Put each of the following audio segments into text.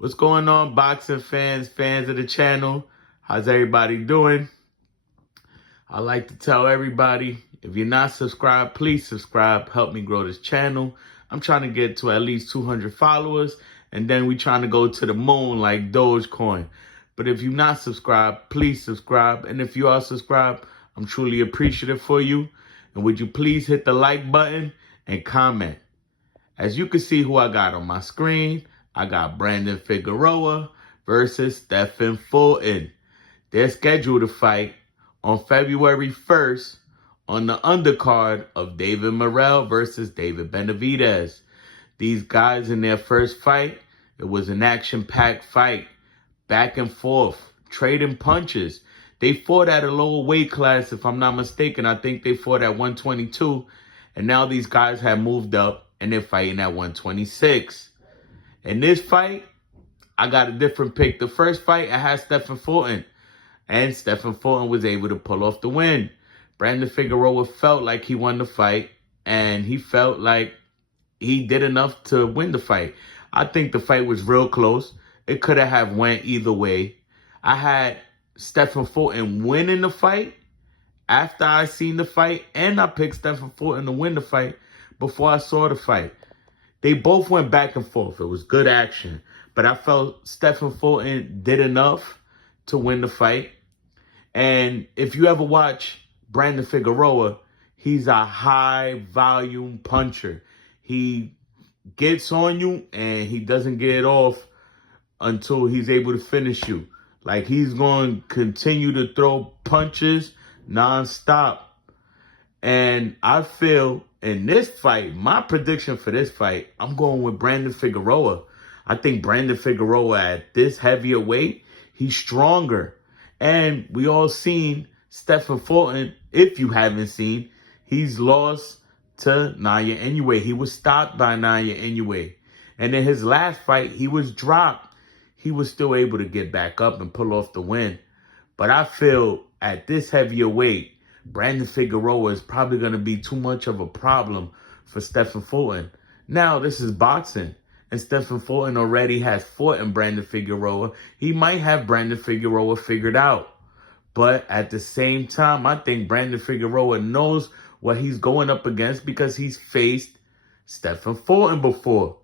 What's going on, boxing fans, fans of the channel? How's everybody doing? I like to tell everybody, if you're not subscribed, please subscribe. Help me grow this channel. I'm trying to get to at least 200 followers, and then we trying to go to the moon like Dogecoin. But if you're not subscribed, please subscribe. And if you are subscribed, I'm truly appreciative for you. And would you please hit the like button and comment? As you can see who I got on my screen, I got Brandon Figueroa versus Stephen Fulton. They're scheduled to fight on February 1st on the undercard of David Morrell versus David Benavidez. These guys in their first fight, it was an action-packed fight, back and forth, trading punches. They fought at a lower weight class, if I'm not mistaken. I think they fought at 122, and now these guys have moved up and they're fighting at 126. In this fight, I got a different pick. The first fight, I had Stephen Fulton, and Stephen Fulton was able to pull off the win. Brandon Figueroa felt like he won the fight, and he felt like he did enough to win the fight. I think the fight was real close. It could have went either way. I had Stephen Fulton winning the fight after I seen the fight, and I picked Stephen Fulton to win the fight before I saw the fight. They both went back and forth. It was good action. But I felt Stephen Fulton did enough to win the fight. And if you ever watch Brandon Figueroa, he's a high volume puncher. He gets on you and he doesn't get off until he's able to finish you. Like, he's going to continue to throw punches nonstop. And I feel in this fight, my prediction for this fight, I'm going with Brandon Figueroa. I think Brandon Figueroa at this heavier weight, he's stronger. And we all seen Stephen Fulton. If you haven't seen, he's lost to Naya Inoue. He was stopped by Naya Inoue. And in his last fight, he was dropped. He was still able to get back up and pull off the win. But I feel at this heavier weight, Brandon Figueroa is probably going to be too much of a problem for Stephen Fulton. Now, this is boxing, and Stephen Fulton already has fought in Brandon Figueroa. He might have Brandon Figueroa figured out. But at the same time, I think Brandon Figueroa knows what he's going up against because he's faced Stephen Fulton before.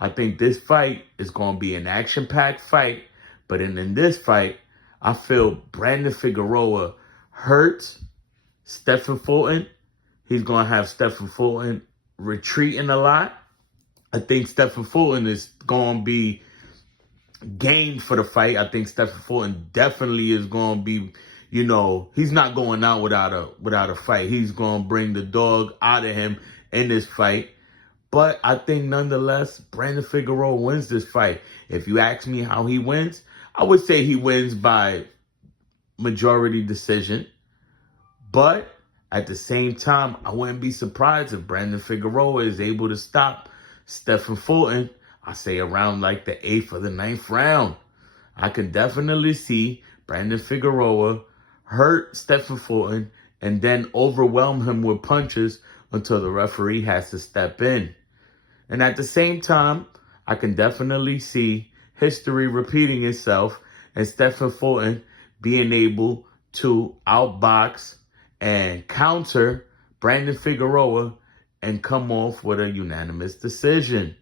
I think this fight is going to be an action-packed fight. But in this fight, I feel Brandon Figueroa hurts Stephen Fulton. He's going to have Stephen Fulton retreating a lot. I think Stephen Fulton is going to be game for the fight. I think Stephen Fulton definitely is going to be, he's not going out without a fight. He's going to bring the dog out of him in this fight. But I think nonetheless, Brandon Figueroa wins this fight. If you ask me how he wins, I would say he wins by majority decision. But at the same time, I wouldn't be surprised if Brandon Figueroa is able to stop Stephen Fulton. I say around like the 8th or the 9th round. I can definitely see Brandon Figueroa hurt Stephen Fulton and then overwhelm him with punches until the referee has to step in. And at the same time, I can definitely see history repeating itself and Stephen Fulton being able to outbox and counter Brandon Figueroa and come off with a unanimous decision.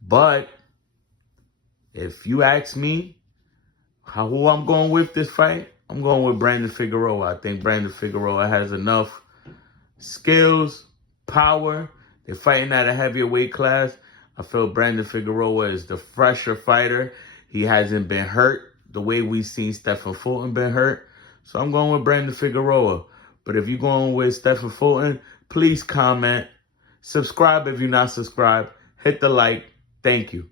But if you ask me who I'm going with this fight, I'm going with Brandon Figueroa. I think Brandon Figueroa has enough skills, power. They're fighting at a heavier weight class. I feel Brandon Figueroa is the fresher fighter. He hasn't been hurt the way we've seen Stephen Fulton been hurt. So I'm going with Brandon Figueroa. But if you're going with Stephen Fulton, please comment. Subscribe if you're not subscribed. Hit the like. Thank you.